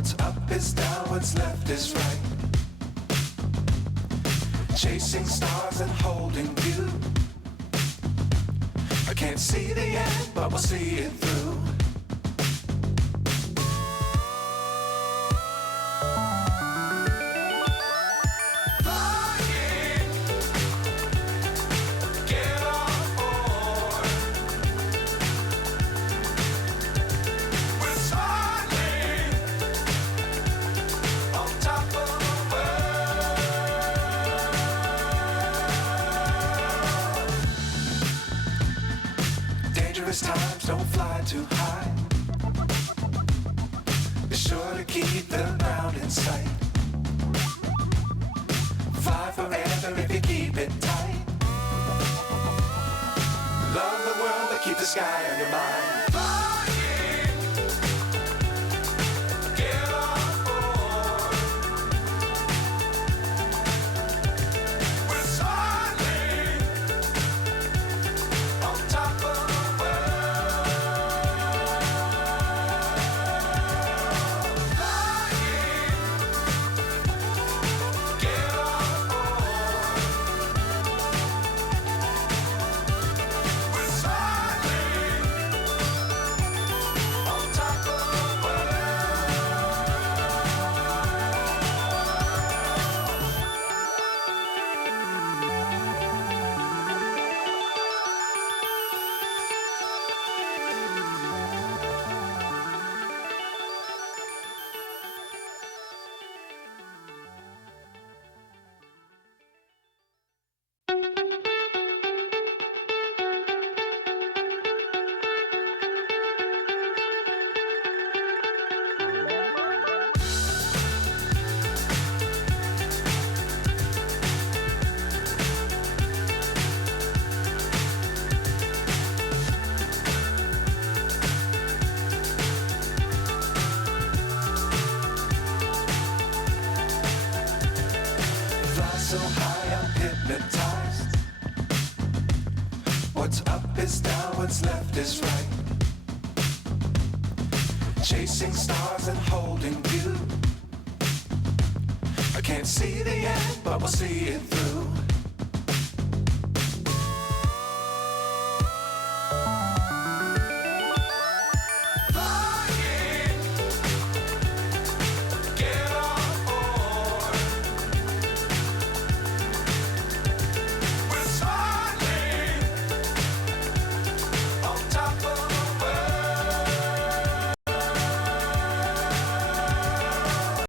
What's up is down, what's left is right. Chasing stars and holding you. I can't see the end, but we'll see it through. Times don't fly too high. Be sure to keep the ground in sight. Fly forever if you keep it tight. Love the world but keep the sky on your mind. So high I'm hypnotized. What's up is down, what's left is right. Chasing stars and holding you. I can't see the end, but we'll see it through.